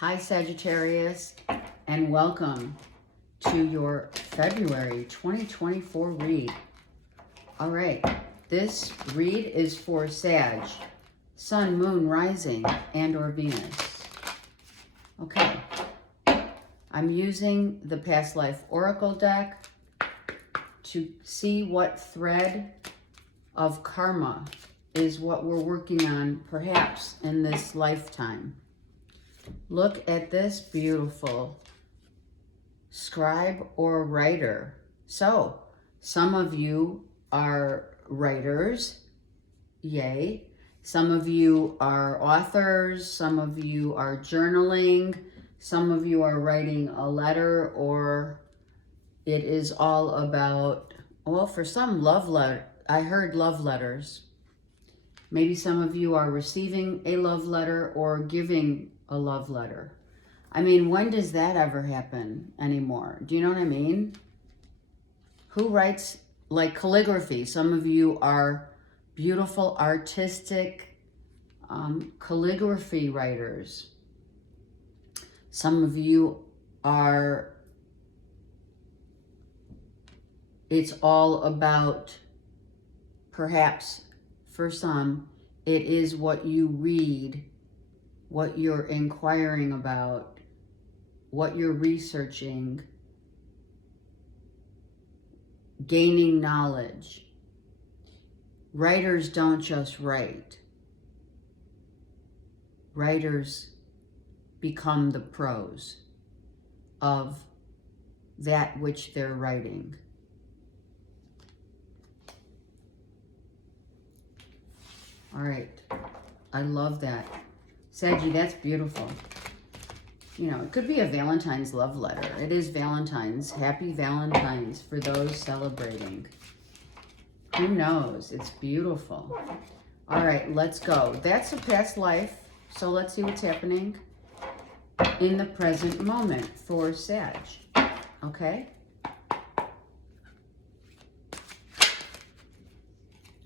Hi Sagittarius, and welcome to your February 2024 read. All right, this read is for Sag, Sun, Moon, Rising, and or Venus. Okay, I'm using the Past Life Oracle deck to see what thread of karma is what we're working on perhaps in this lifetime. Look at this beautiful scribe or writer. So, some of you are writers, yay. Some of you are authors, some of you are journaling, some of you are writing a letter, or it is all about, well, for some, love letter. I heard love letters. Maybe some of you are receiving a love letter or giving a love letter. I mean, when does that ever happen anymore? Do you know what I mean? Who writes like calligraphy? Some of you are beautiful, artistic calligraphy writers. Some of you are, it's all about, perhaps for some, it is what you read, what you're inquiring about, what you're researching, gaining knowledge. Writers don't just write. Writers become the pros of that which they're writing. All right, I love that. Saggy, that's beautiful. You know, it could be a Valentine's love letter. It is Valentine's. Happy Valentine's for those celebrating. Who knows? It's beautiful. All right, let's go. That's a past life. So let's see what's happening in the present moment for Sag. Okay?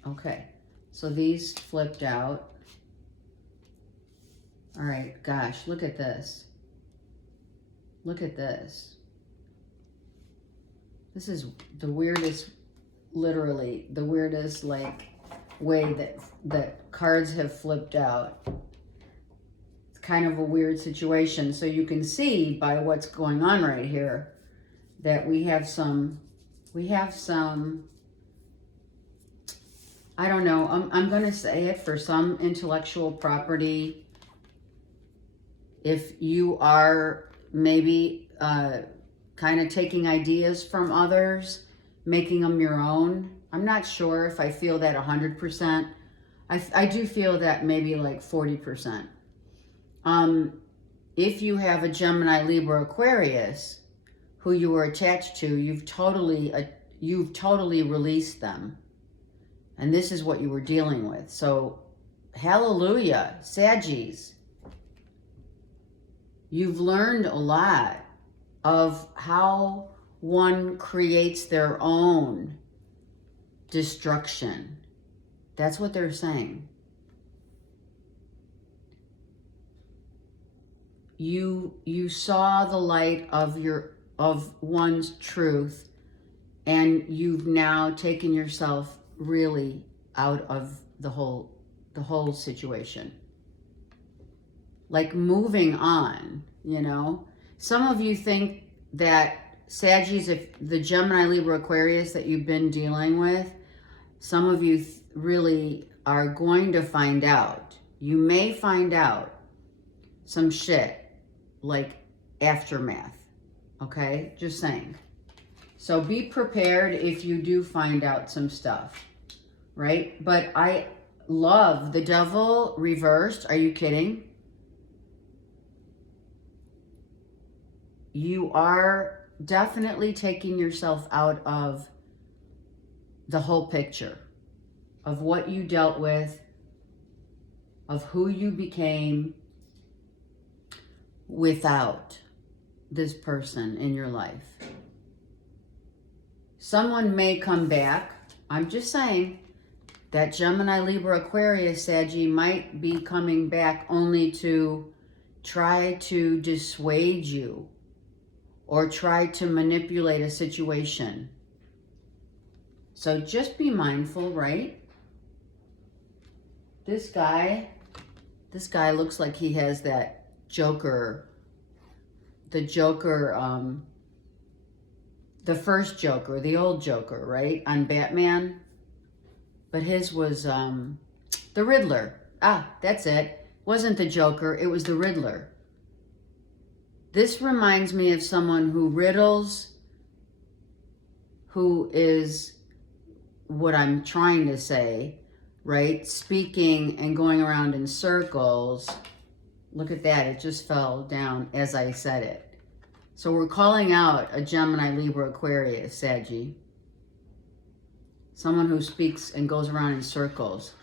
Okay. So these flipped out. All right, gosh, look at this. Look at this. This is the weirdest, literally, the weirdest, like, way that cards have flipped out. It's kind of a weird situation. So you can see by what's going on right here that we have some, I don't know, I'm going to say it, for some intellectual property. If you are maybe kind of taking ideas from others, making them your own. I'm not sure if I feel that 100%. I do feel that maybe like 40%. If you have a Gemini, Libra, Aquarius who you were attached to, you've totally released them. And this is what you were dealing with. So, hallelujah, Saggies. You've learned a lot of how one creates their own destruction. That's what they're saying. You saw the light of one's truth, and you've now taken yourself really out of the whole situation. Like moving on, you know. Some of you think that Saggies, if the Gemini, Libra, Aquarius that you've been dealing with, some of you really are going to find out. You may find out some shit, like aftermath, okay? Just saying. So be prepared if you do find out some stuff, right? But I love the Devil reversed. Are you kidding? You are definitely taking yourself out of the whole picture of what you dealt with, of who you became without this person in your life. Someone may come back. I'm just saying that Gemini, Libra, Aquarius, Saggy might be coming back only to try to dissuade you or try to manipulate a situation. So just be mindful, right? This guy looks like he has that Joker, the first Joker, the old Joker, right? On Batman. But his was the Riddler. Ah, that's it. Wasn't the Joker, it was the Riddler. This reminds me of someone who riddles, who is, what I'm trying to say, right? Speaking and going around in circles. Look at that, it just fell down as I said it. So we're calling out a Gemini, Libra, Aquarius, Saggy. Someone who speaks and goes around in circles.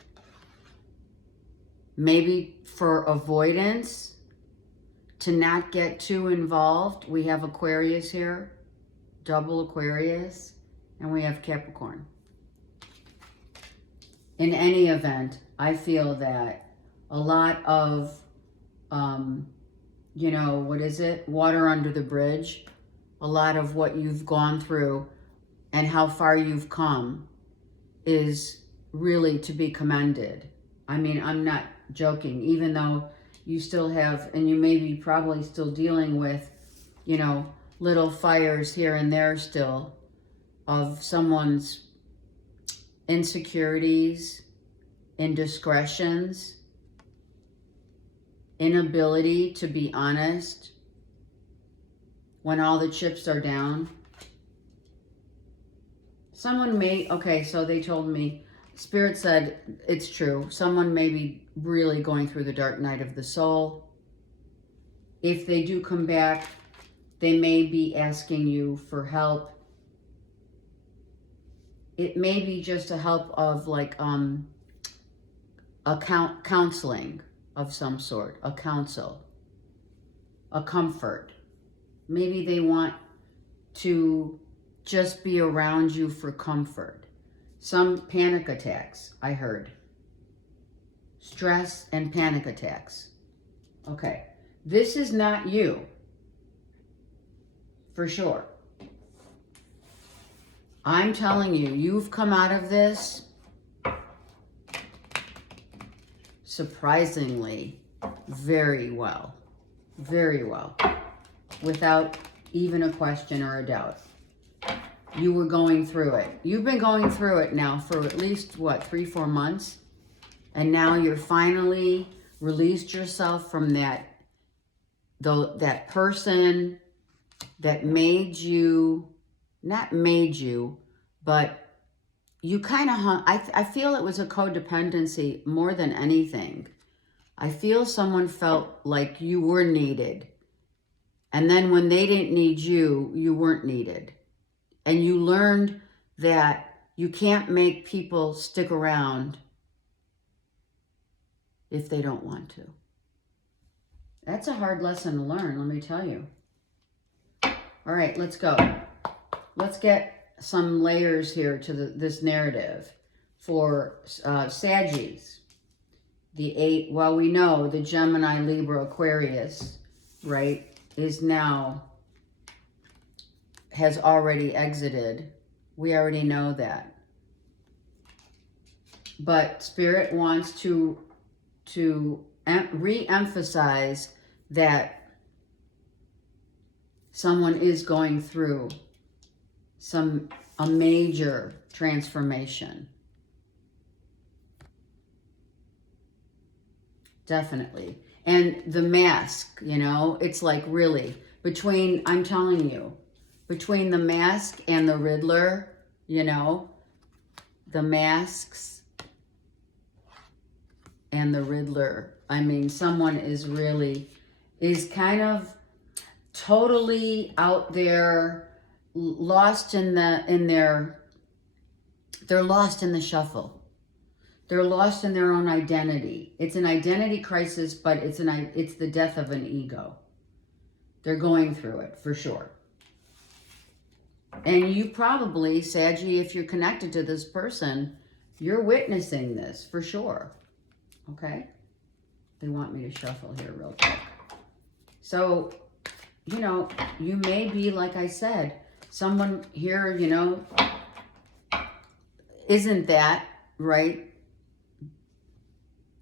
Maybe for avoidance, to not get too involved. We have Aquarius here, double Aquarius, and we have Capricorn. In any event, I feel that a lot of, you know, what is it? Water under the bridge. A lot of what you've gone through and how far you've come is really to be commended. I mean, I'm not joking, even though you still have, and you may be probably still dealing with, you know, little fires here and there still of someone's insecurities, indiscretions, inability to be honest when all the chips are down. Someone may, okay, so they told me, Spirit said it's true. Someone may be really going through the dark night of the soul. If they do come back, they may be asking you for help. It may be just a help of like a counseling of some sort, a counsel, a comfort. Maybe they want to just be around you for comfort. Some panic attacks, I heard. Stress and panic attacks. Okay, this is not you, for sure. I'm telling you, you've come out of this surprisingly very well, without even a question or a doubt. You were going through it. You've been going through it now for at least, what, 3-4 months? And now you're finally released yourself from that person that made you, not made you, but you kind of hung. I feel it was a codependency more than anything. I feel someone felt like you were needed. And then when they didn't need you, you weren't needed. And you learned that you can't make people stick around if they don't want to. That's a hard lesson to learn, let me tell you. All right, let's go. Let's get some layers here to this narrative for Saggies. The 8, well, we know the Gemini, Libra, Aquarius, right, is now, has already exited. We already know that. But Spirit wants to re-emphasize that someone is going through a major transformation. Definitely. And the mask, you know, it's like really between, I'm telling you, between the mask and the Riddler, you know, the masks and the Riddler. I mean, someone is kind of totally out there, lost in they're lost in the shuffle. They're lost in their own identity. It's an identity crisis, but it's the death of an ego. They're going through it for sure. And you probably, Saggy, if you're connected to this person, you're witnessing this for sure. Okay? They want me to shuffle here real quick. So, you know, you may be, like I said, someone here, you know, isn't that right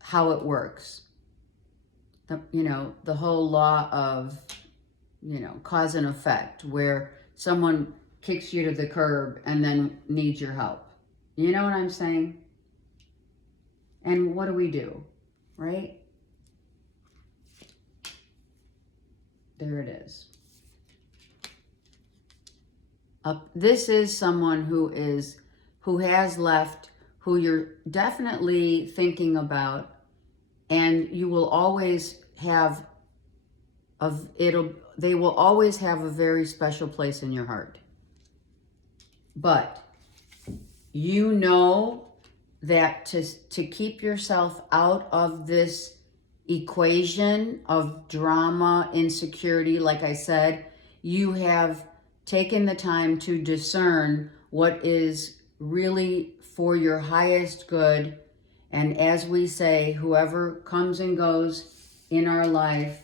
how it works? You know, the whole law of, you know, cause and effect, where someone kicks you to the curb and then needs your help. You know what I'm saying? And what do? Right? There it is. This is someone who has left, who you're definitely thinking about, and you will always have they will always have a very special place in your heart. But you know that to keep yourself out of this equation of drama, insecurity, like I said, you have taken the time to discern what is really for your highest good. And as we say, whoever comes and goes in our life,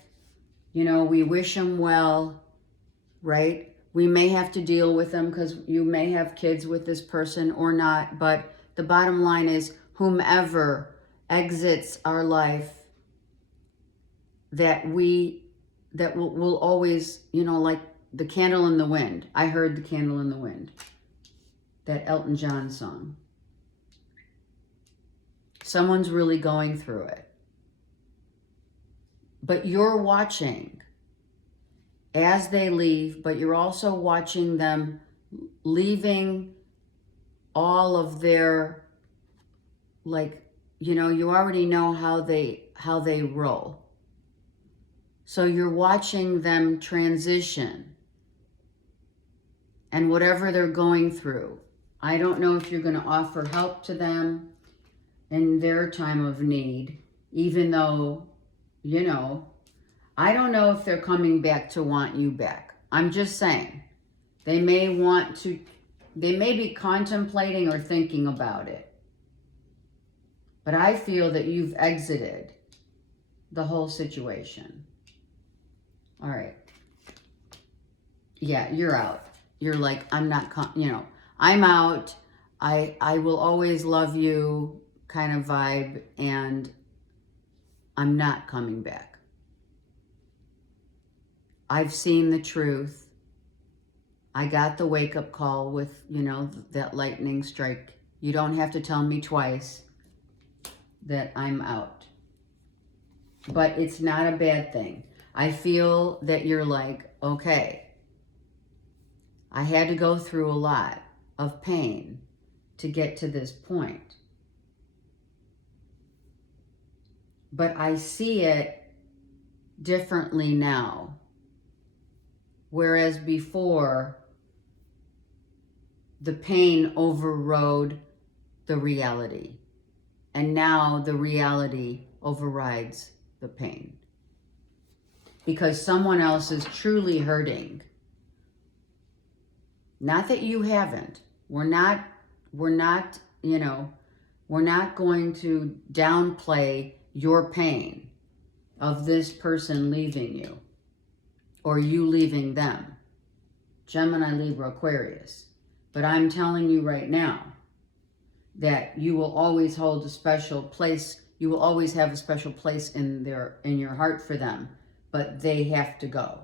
you know, we wish them well, right? We may have to deal with them because you may have kids with this person or not. But the bottom line is, whomever exits our life, that will always, you know, like the candle in the wind. I heard the candle in the wind, that Elton John song. Someone's really going through it. But you're watching as they leave, but you're also watching them leaving all of their, like, you know, you already know how they roll. So you're watching them transition and whatever they're going through. I don't know if you're going to offer help to them in their time of need, even though, you know, I don't know if they're coming back to want you back. I'm just saying, they may be contemplating or thinking about it. But I feel that you've exited the whole situation. All right. Yeah, you're out. You're like, I'm not, you know, I'm out. I will always love you kind of vibe, and I'm not coming back. I've seen the truth. I got the wake-up call with, you know, that lightning strike. You don't have to tell me twice that I'm out. But it's not a bad thing. I feel that you're like, okay, I had to go through a lot of pain to get to this point. But I see it differently now. Whereas before, the pain overrode the reality. And now the reality overrides the pain. Because someone else is truly hurting. Not that you haven't. We're not, you know, we're not going to downplay your pain of this person leaving you or you leaving them. Gemini, Libra, Aquarius. But I'm telling you right now that you will always hold a special place. You will always have a special place in your heart for them. But they have to go.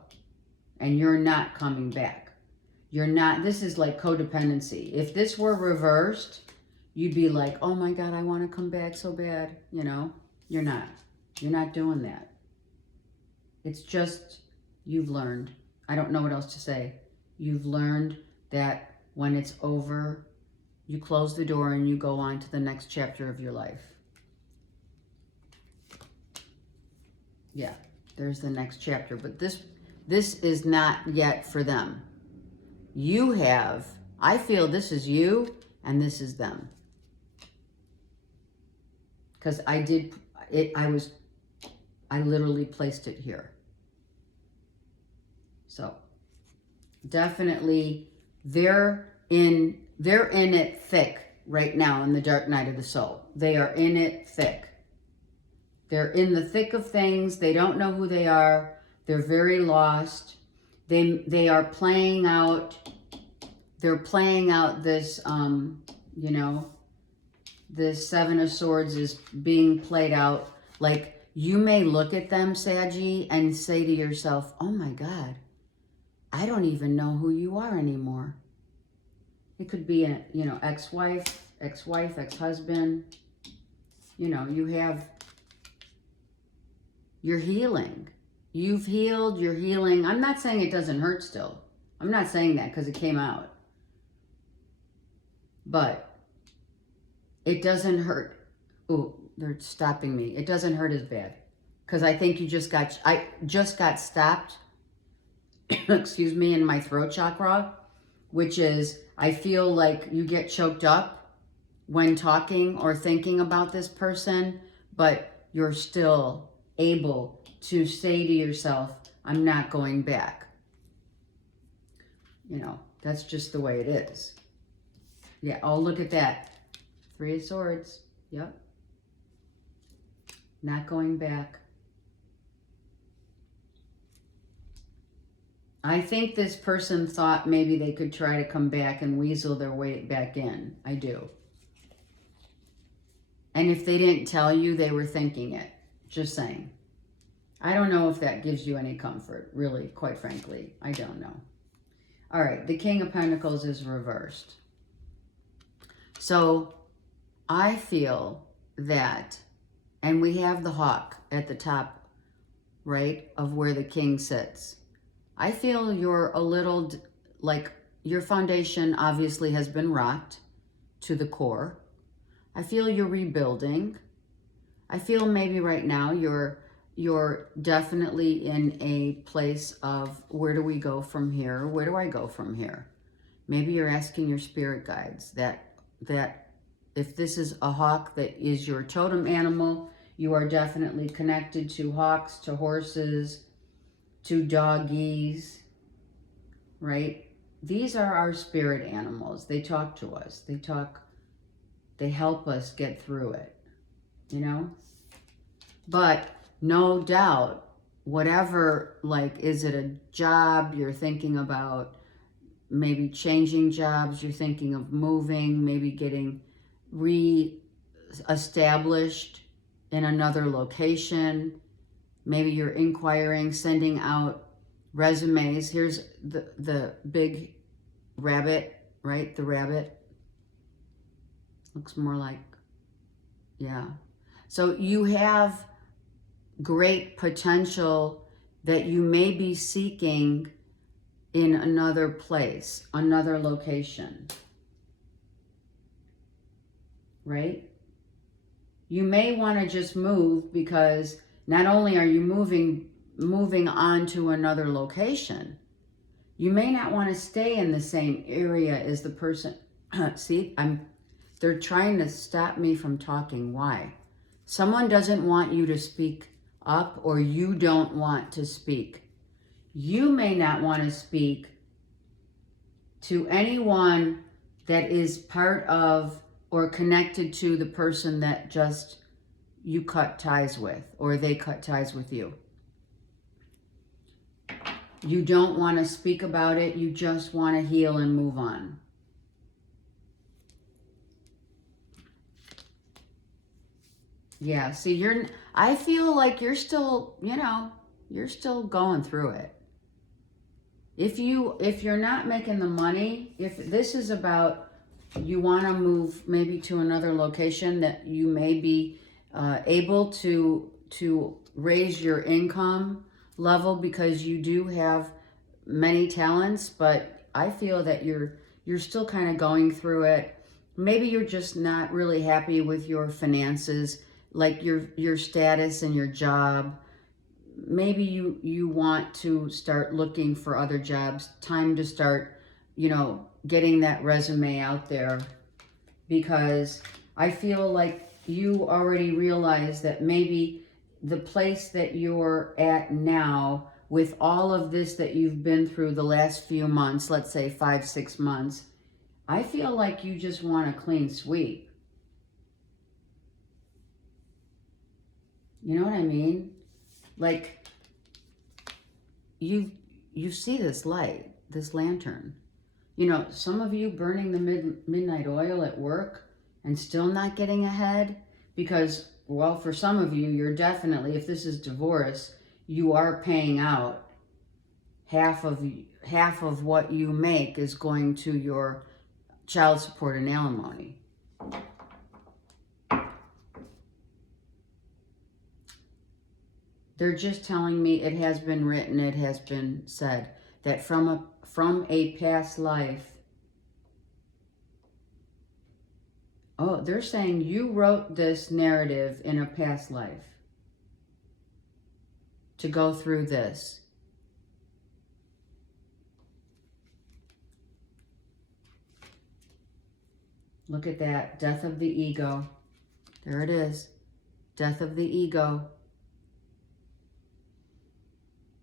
And you're not coming back. You're not, this is like codependency. If this were reversed, you'd be like, oh my God, I want to come back so bad. You know, you're not. You're not doing that. It's just, you've learned. I don't know what else to say. You've learned that when it's over, you close the door and you go on to the next chapter of your life. Yeah. There's the next chapter, but this is not yet for them. You have, I feel this is you and this is them. Because I literally placed it here. So definitely they're in it thick right now in the dark night of the soul. They are in it thick. They're in the thick of things. They don't know who they are. They're very lost. They are playing out, they're playing out this, you know, this Seven of Swords is being played out. Like, you may look at them, Saggy, and say to yourself, oh my God, I don't even know who you are anymore. It could be a, you know, ex-wife, ex-husband. You know, you're healing. You've healed, you're healing. I'm not saying it doesn't hurt still. I'm not saying that because it came out. But it doesn't hurt. Ooh, they're stopping me. It doesn't hurt as bad. Because I think I just got stopped, excuse me, in my throat chakra, which is, I feel like you get choked up when talking or thinking about this person, but you're still able to say to yourself, I'm not going back. You know, that's just the way it is. Yeah, oh, look at that. Three of Swords. Yep. Not going back. I think this person thought maybe they could try to come back and weasel their way back in. I do. And if they didn't tell you, they were thinking it. Just saying. I don't know if that gives you any comfort, really, quite frankly. I don't know. All right, the King of Pentacles is reversed. So I feel that, and we have the Hawk at the top, right, of where the King sits. I feel you're a little, like, your foundation obviously has been rocked to the core. I feel you're rebuilding. I feel maybe right now you're definitely in a place of, where do we go from here? Where do I go from here? Maybe you're asking your spirit guides that if this is a hawk that is your totem animal, you are definitely connected to hawks, to horses, to doggies, right? These are our spirit animals. They talk to us. They help us get through it, you know? But no doubt, whatever, like, is it a job you're thinking about, maybe changing jobs, you're thinking of moving, maybe getting re-established in another location. Maybe you're inquiring, sending out resumes. Here's the big rabbit, right? The rabbit. Looks more like, yeah. So you have great potential that you may be seeking in another place, another location, right? You may want to just move because not only are you moving on to another location, you may not want to stay in the same area as the person. See, they're trying to stop me from talking. Why? Someone doesn't want you to speak up, or you don't want to speak. You may not want to speak to anyone that is part of or connected to the person that just you cut ties with, or they cut ties with you. You don't want to speak about it. You just want to heal and move on. Yeah, see, I feel like you're still, you know, you're still going through it. If you're not making the money, if this is about you want to move maybe to another location that you may be able to raise your income level because you do have many talents, but I feel that you're still kind of going through it. Maybe you're just not really happy with your finances, like your status and your job. Maybe you want to start looking for other jobs. Time to start, you know, getting that resume out there, because I feel like you already realize that maybe the place that you're at now, with all of this that you've been through the last few months, let's say 5-6 months, I feel like you just want a clean sweep. You know what I mean? Like, you see this light, this lantern. You know, some of you burning the midnight oil at work and still not getting ahead because, well, for some of you, you're definitely, if this is divorce, you are paying out half of what you make is going to your child support and alimony. They're just telling me it has been written, it has been said that from a past life. Oh, they're saying you wrote this narrative in a past life to go through this. Look at that, death of the ego. There it is, death of the ego.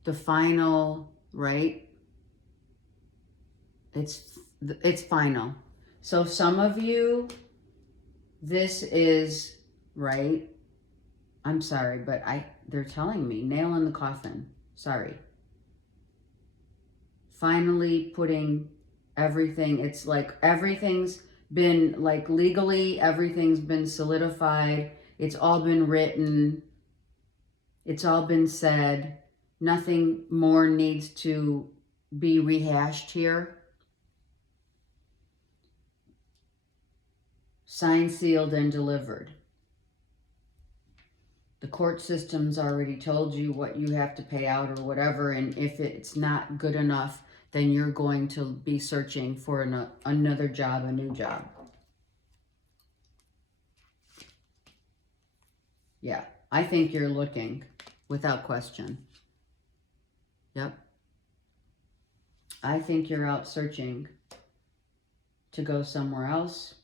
The final, right? It's final. So some of you, this is, right? I'm sorry, but they're telling me, nail in the coffin. Sorry. Finally putting everything, it's like everything's been, like legally, everything's been solidified. It's all been written. It's all been said. Nothing more needs to be rehashed here. Signed, sealed, and delivered. The court system's already told you what you have to pay out or whatever, and if it's not good enough, then you're going to be searching for another job, a new job. Yeah, I think you're looking, without question. Yep. I think you're out searching to go somewhere else.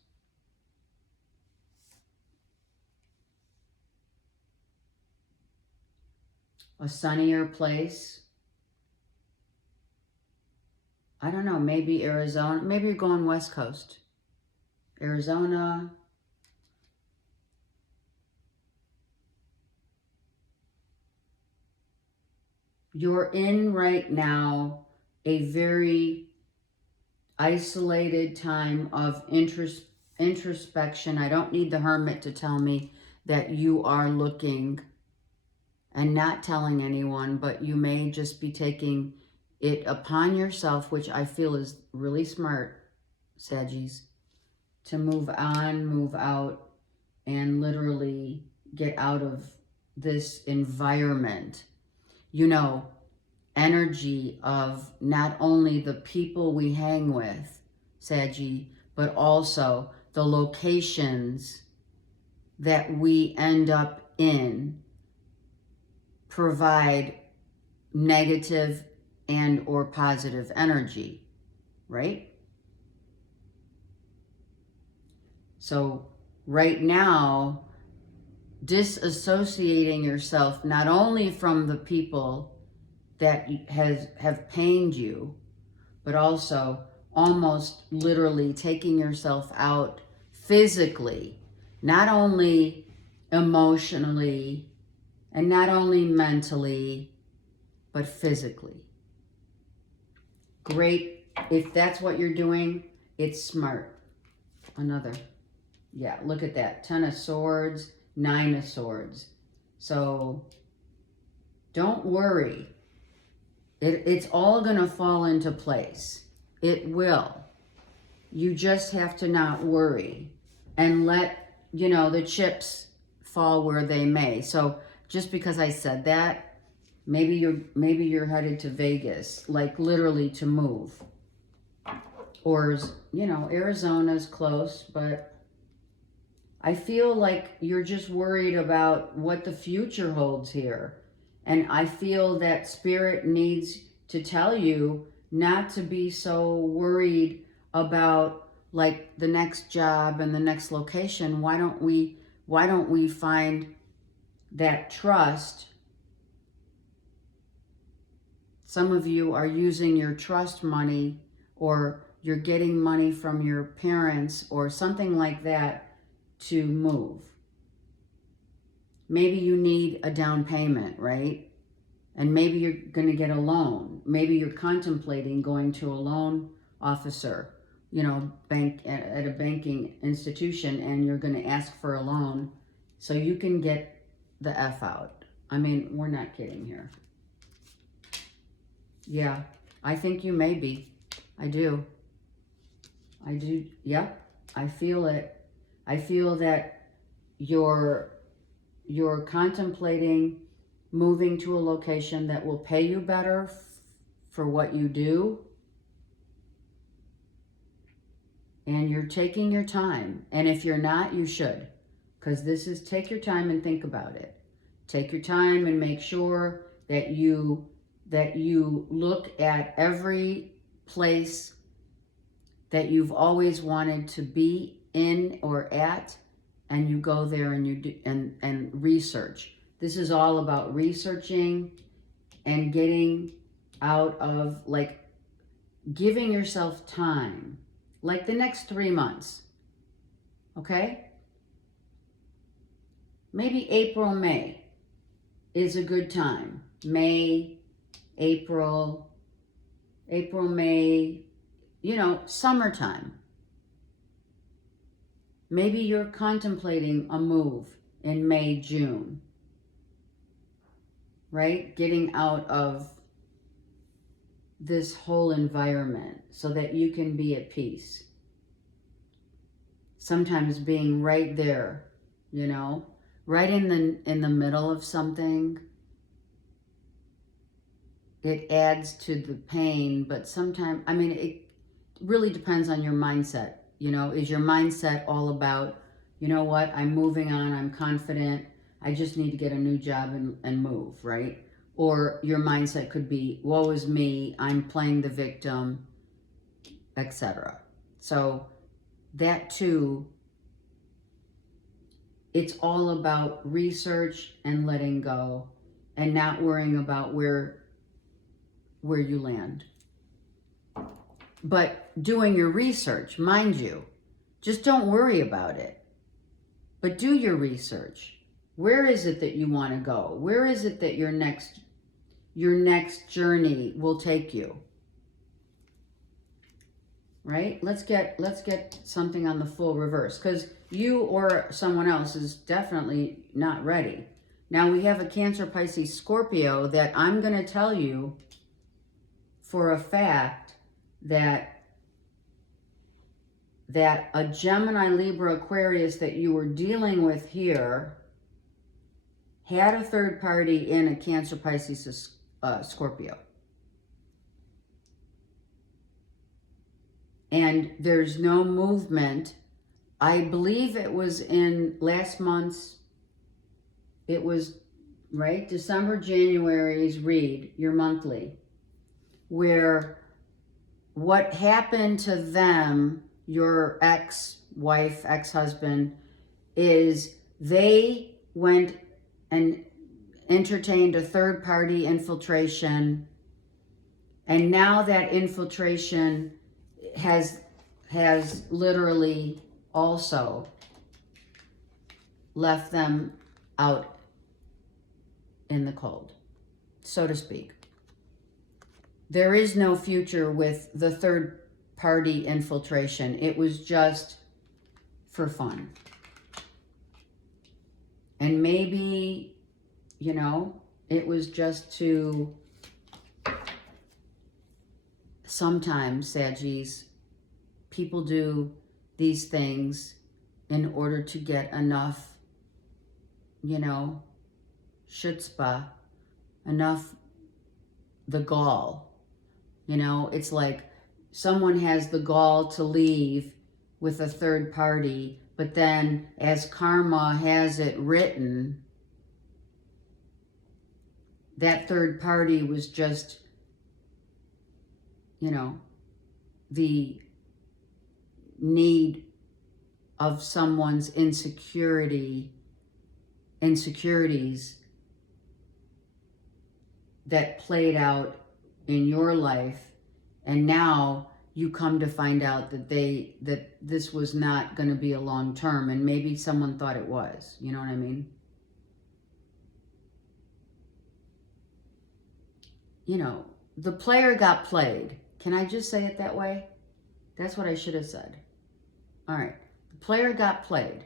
A sunnier place. I don't know, maybe Arizona. Maybe you're going West Coast. Arizona. You're in right now a very isolated time of introspection. I don't need the hermit to tell me that you are looking and not telling anyone, but you may just be taking it upon yourself, which I feel is really smart, Saggies, to move on, move out, and literally get out of this environment. You know, energy of not only the people we hang with, Saggy, but also the locations that we end up in provide negative and or positive energy, right? So right now, disassociating yourself not only from the people that have pained you, but also almost literally taking yourself out physically, not only emotionally and not only mentally, but physically. Great. If that's what you're doing, it's smart. Another. Yeah, look at that. 10 of Swords, 9 of Swords. So don't worry. It's all going to fall into place. It will. You just have to not worry and let, you know, the chips fall where they may. So just because I said that, maybe you're headed to Vegas, like literally to move. Or, you know, Arizona's close, but I feel like you're just worried about what the future holds here. And I feel that Spirit needs to tell you not to be so worried about like the next job and the next location. Why don't we find that trust? Some of you are using your trust money, or you're getting money from your parents or something like that to move. Maybe you need a down payment, right? And maybe you're going to get a loan. Maybe you're contemplating going to a loan officer, you know, at a banking institution, and you're going to ask for a loan so you can get the F out. I mean, we're not kidding here. Yeah, I think you may be. I do. I do. Yep, I feel it. I feel that you're contemplating moving to a location that will pay you better for what you do. And you're taking your time. And if you're not, you should. Because this is, take your time and think about it. Take your time and make sure that you look at every place that you've always wanted to be in or at, and you go there and you do and research. This is all about researching and getting out of, like, giving yourself time, like the next 3 months. Okay? Maybe April, May is a good time. April, May, you know, summertime. Maybe you're contemplating a move in May, June, right? Getting out of this whole environment so that you can be at peace. Sometimes being right there, you know, right in the middle of something, it adds to the pain. But sometimes, I mean, it really depends on your mindset. You know, is your mindset all about, you know what, I'm moving on, I'm confident, I just need to get a new job and move, right? Or your mindset could be, woe is me, I'm playing the victim, etc. So that too, it's all about research and letting go and not worrying about where you land. But doing your research, mind you, just don't worry about it. But do your research. Where is it that you want to go? Where is it that your next journey will take you? Right? Let's get something on the full reverse, because you or someone else is definitely not ready. Now we have a Cancer, Pisces, Scorpio that I'm going to tell you for a fact that a Gemini, Libra, Aquarius that you were dealing with here had a third party in a Cancer, Pisces, Scorpio. And there's no movement. I believe it was in last month's, it was, right, December, January's read, your monthly, where what happened to them, your ex-wife, ex-husband, is they went and entertained a third-party infiltration, and now that infiltration has literally also left them out in the cold, so to speak. There is no future with the third party infiltration. It was just for fun. And maybe, you know, it was just to, sometimes, Saggies, people do these things in order to get enough, you know, chutzpah, enough the gall. You know, it's like someone has the gall to leave with a third party, but then as karma has it written, that third party was just, you know, the need of someone's insecurities that played out in your life, and now you come to find out that this was not going to be a long term, and maybe someone thought it was. You know what I mean? you know, the player got played. Can I just say it that way? That's what I should have said. All right. The player got played.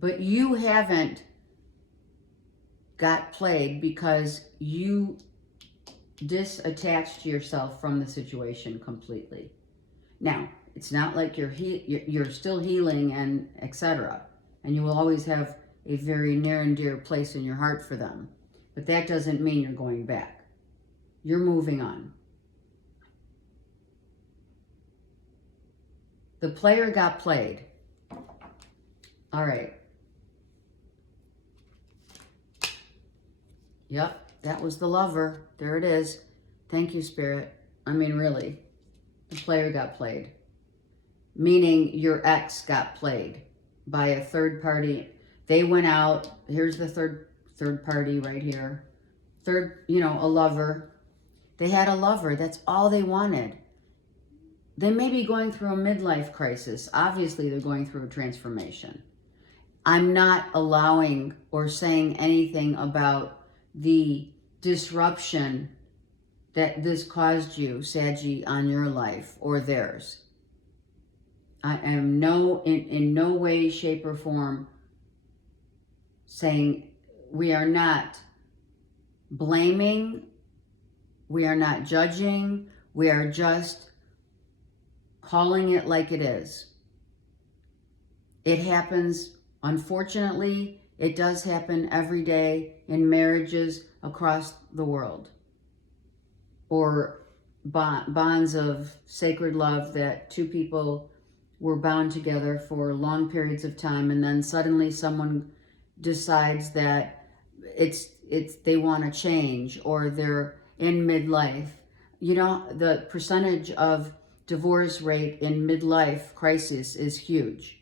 But you haven't got played because you disattached yourself from the situation completely. Now, it's not like you're still healing and etc. And you will always have a very near and dear place in your heart for them. But that doesn't mean you're going back. You're moving on. The player got played. All right. Yep, that was the lover. There it is. Thank you, Spirit. I mean, really. The player got played. Meaning your ex got played by a third party. They went out. Here's the third party right here. A lover. They had a lover. That's all they wanted. They may be going through a midlife crisis. Obviously, they're going through a transformation. I'm not allowing or saying anything about the disruption that this caused you, Saggy, on your life or theirs. I am in no way, shape, or form saying we are not blaming, we are not judging, we are just calling it like it is. It happens, unfortunately, it does happen every day in marriages across the world. Or bonds of sacred love that two people were bound together for long periods of time, and then suddenly someone decides that they want to change, or they're in midlife. You know, the percentage of divorce rate in midlife crisis is huge.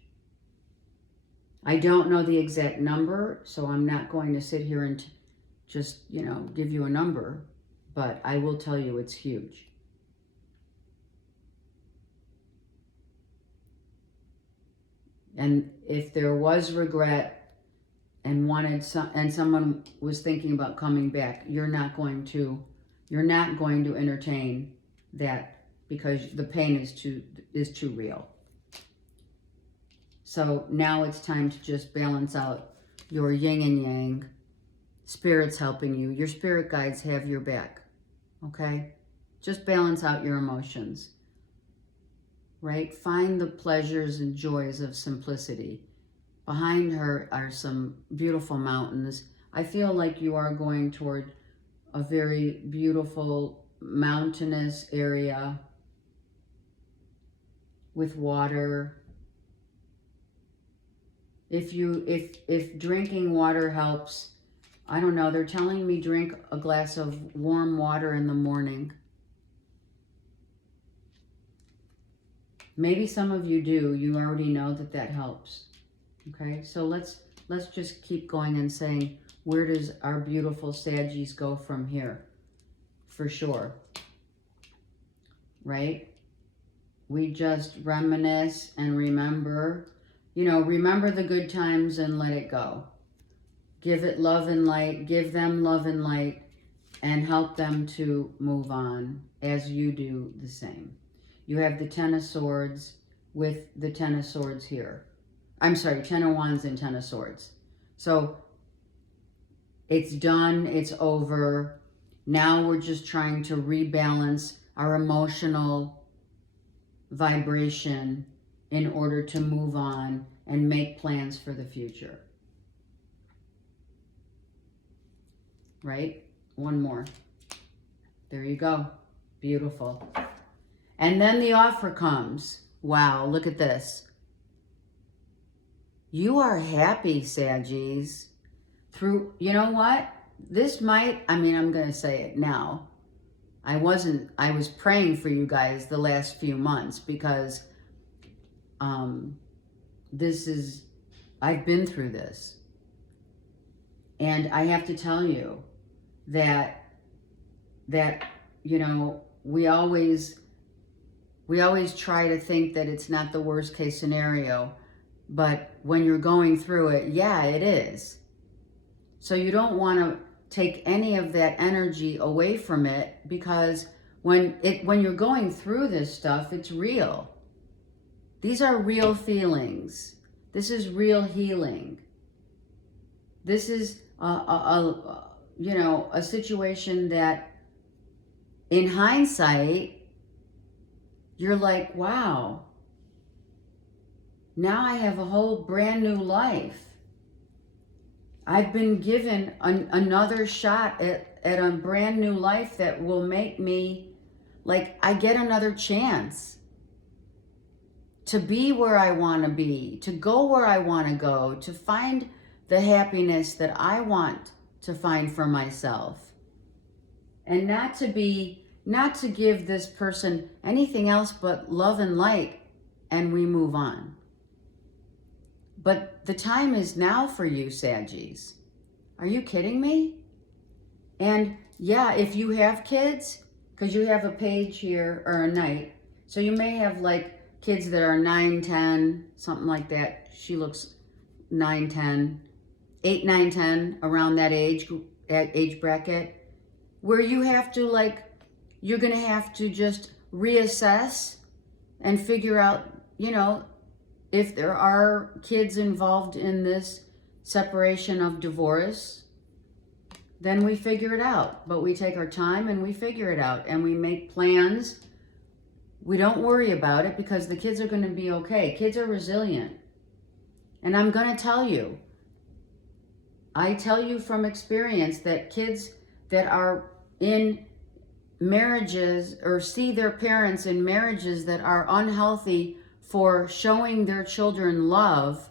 I don't know the exact number, so I'm not going to sit here and just, give you a number, but I will tell you it's huge. And if there was regret and someone was thinking about coming back, you're not going to entertain that, because the pain is too real. So now it's time to just balance out your yin and yang. Spirit's helping you. Your spirit guides have your back. Okay? Just balance out your emotions. Right? Find the pleasures and joys of simplicity. Behind her are some beautiful mountains. I feel like you are going toward a very beautiful mountainous area with water. If drinking water helps, I don't know, they're telling me drink a glass of warm water in the morning. Maybe some of you do. You already know that helps. Okay, so let's just keep going and saying, where does our beautiful Saggies go from here? For sure. Right? We just reminisce and remember. Remember the good times and let it go. Give it love and light. Give them love and light, and help them to move on as you do the same. You have the Ten of Swords with the Ten of Swords here. I'm sorry, Ten of Wands and Ten of Swords. So it's done. It's over. Now we're just trying to rebalance our emotional vibration in order to move on and make plans for the future. Right? One more. There you go. Beautiful. And then the offer comes. Wow, look at this. You are happy, Saggies. You know what? This might, I'm going to say it now. I was praying for you guys the last few months because I've been through this. And I have to tell you that we always try to think that it's not the worst case scenario, but when you're going through it, yeah, it is. So you don't want to take any of that energy away from it, because when you're going through this stuff, it's real. These are real feelings. This is real healing. This is a situation that in hindsight, you're like, wow, now I have a whole brand new life. I've been given another shot at a brand new life that will make me, like, I get another chance to be where I want to be, to go where I want to go, to find the happiness that I want to find for myself. And not to give this person anything else but love and light, and we move on. But the time is now for you, Saggies. Are you kidding me? And yeah, if you have kids, because you have a page here, or a night, so you may have like kids that are 9, 10, something like that. She looks 9, 10, 8, 9, 10, around that age bracket, where you have to, like, you're going to have to just reassess and figure out, if there are kids involved in this separation of divorce, then we figure it out. But we take our time and we figure it out, and we make plans. We don't worry about it, because the kids are going to be okay. Kids are resilient. And I'm going to tell you, I tell you from experience, that kids that are in marriages, or see their parents in marriages that are unhealthy for showing their children love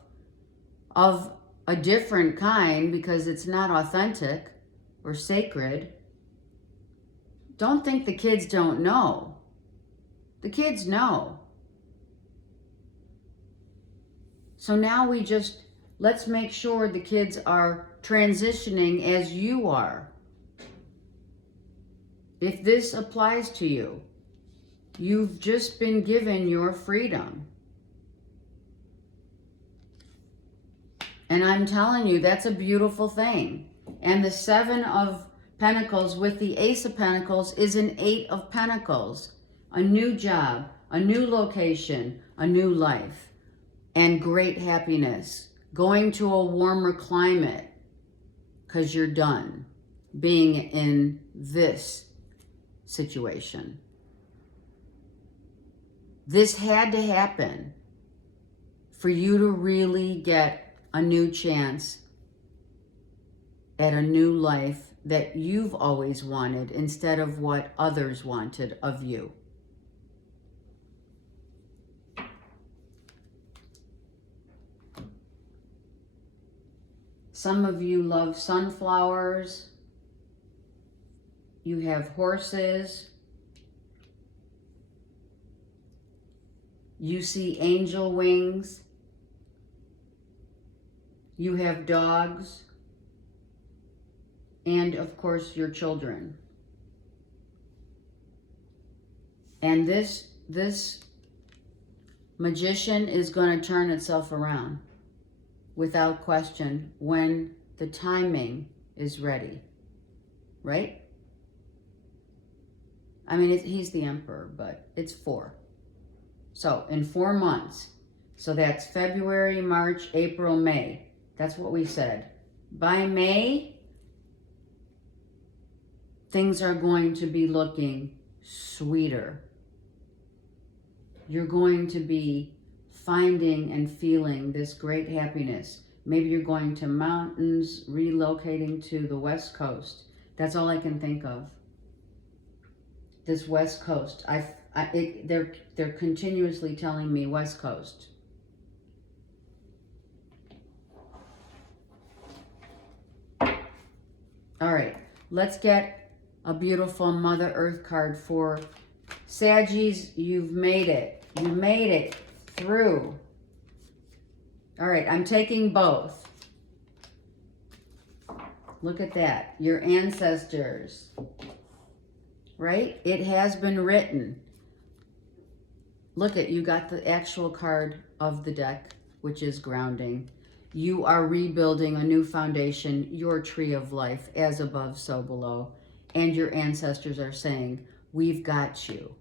of a different kind, because it's not authentic or sacred, don't think the kids don't know. The kids know. So now let's make sure the kids are transitioning as you are. If this applies to you, you've just been given your freedom. And I'm telling you, that's a beautiful thing. And the 7 of Pentacles with the Ace of Pentacles is an 8 of Pentacles. A new job, a new location, a new life, and great happiness. Going to a warmer climate, because you're done being in this situation. This had to happen for you to really get a new chance at a new life that you've always wanted, instead of what others wanted of you. Some of you love sunflowers. You have horses. You see angel wings. You have dogs. And of course, your children. And this magician is going to turn itself around, without question, when the timing is ready. Right? I mean, he's the emperor, but it's 4. So in 4 months. So that's February, March, April, May. That's what we said. By May, things are going to be looking sweeter. You're going to be finding and feeling this great happiness. Maybe you're going to mountains, relocating to the West Coast. That's all I can think of. This West Coast. They're continuously telling me West Coast. All right, let's get a beautiful Mother Earth card for Saggies. You've made it. You made it through. All right, I'm taking both. Look at that. Your ancestors. Right? It has been written. Look at, you got the actual card of the deck, which is grounding. You are rebuilding a new foundation, your tree of life, as above, so below. And your ancestors are saying, we've got you.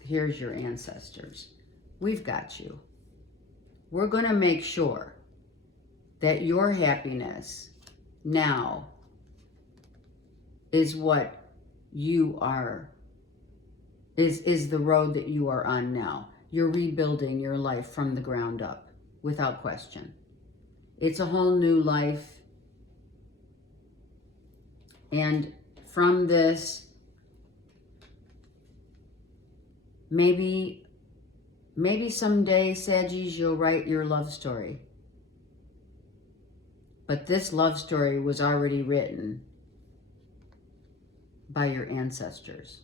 Here's your ancestors. We've got you. We're going to make sure that your happiness now is what you are, is the road that you are on now. You're rebuilding your life from the ground up, without question. It's a whole new life. And from this, maybe someday, Saggies, you'll write your love story. But this love story was already written by your ancestors.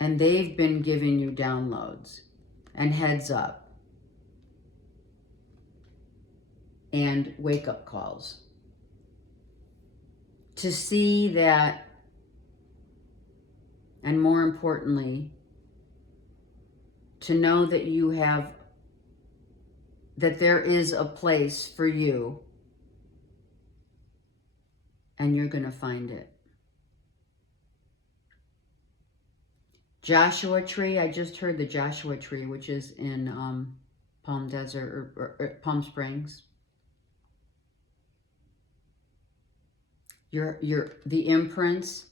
And they've been giving you downloads and heads up and wake-up calls to see that, and more importantly, to know that you have, that there is a place for you, and you're going to find it. Joshua tree, I just heard the Joshua tree, which is in Palm Desert or Palm Springs. The imprints,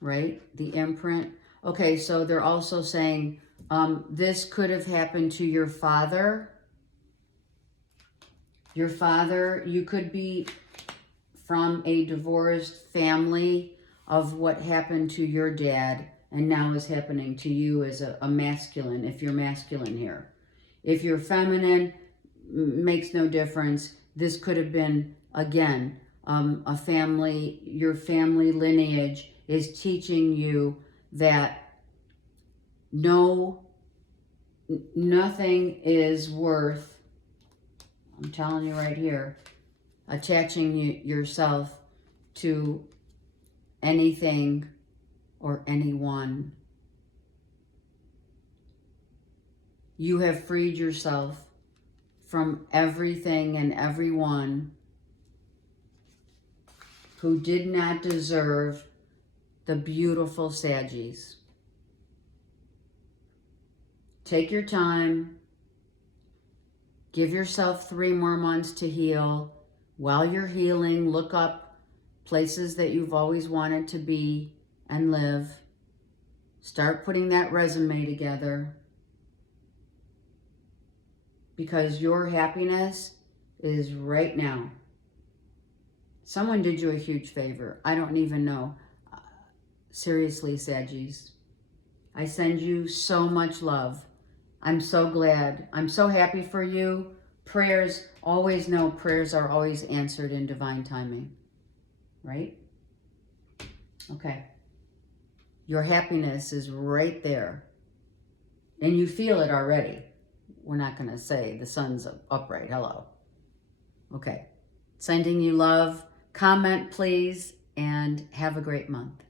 right? The imprint. Okay, so they're also saying this could have happened to your father. Your father, you could be from a divorced family of what happened to your dad and now is happening to you as a masculine, if you're masculine here. If you're feminine, makes no difference. This could have been, again, a family, your family lineage is teaching you that nothing is worth, I'm telling you right here, attaching yourself to anything or anyone. You have freed yourself from everything and everyone who did not deserve the beautiful Saggies. Take your time. Give yourself 3 more months to heal. While you're healing, look up places that you've always wanted to be and live. Start putting that resume together, because your happiness is right now. Someone did you a huge favor. I don't even know. Seriously, Saggies. I send you so much love. I'm so glad. I'm so happy for you. Prayers, always know prayers are always answered in divine timing. Right? Okay. Your happiness is right there. And you feel it already. We're not going to say the sun's upright. Hello. Okay. Sending you love. Comment, please, and have a great month.